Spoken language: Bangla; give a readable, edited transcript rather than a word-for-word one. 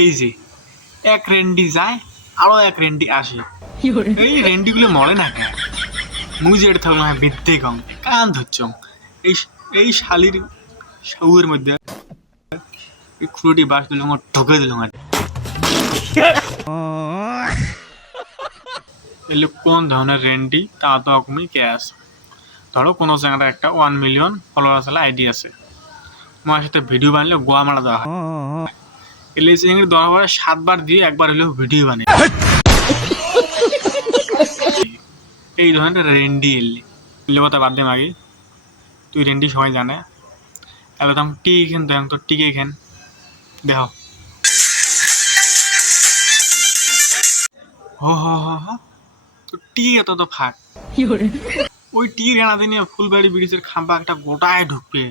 এই যে এক রেন্ডি যায় আরো এক রেন্ডি আসে, এই রেন্ডিগুলো মরে না কেন? মুই যেটা থাকলাম বিদ্যে কম কান ধরছম এই এই শালির সৌয়ের মধ্যে এই খুঁড়িটি বাস দিল ঢোকে দিল এলে কোন ধরনের রেন্ডি তা তো আপনি ক্যাশ ধরো কোনো জায়গাটা একটা 1 মিলিয়ন ফলোয়ার আছে আইডি আছে, আমার সাথে ভিডিও বানালে গোয়া মারা দেওয়া হয়, এলে চিংড়ি 10 বার 7 বার দিয়ে একবার হলেও ভিডিও বানাই এই ধরনের রেন্ডি এলে কথা বাদ দেম আগে, তুই রেন্ডি সবাই জানে তাহলে তো টিকে খেন তো টিকে খেন দেখ হ হ হ হ তো টিকে এত তো ফাঁক ওই টির গানা দিনে ফুলবাড়ি ব্রিজের খাম্পা একটা গোটায় ঢুকবে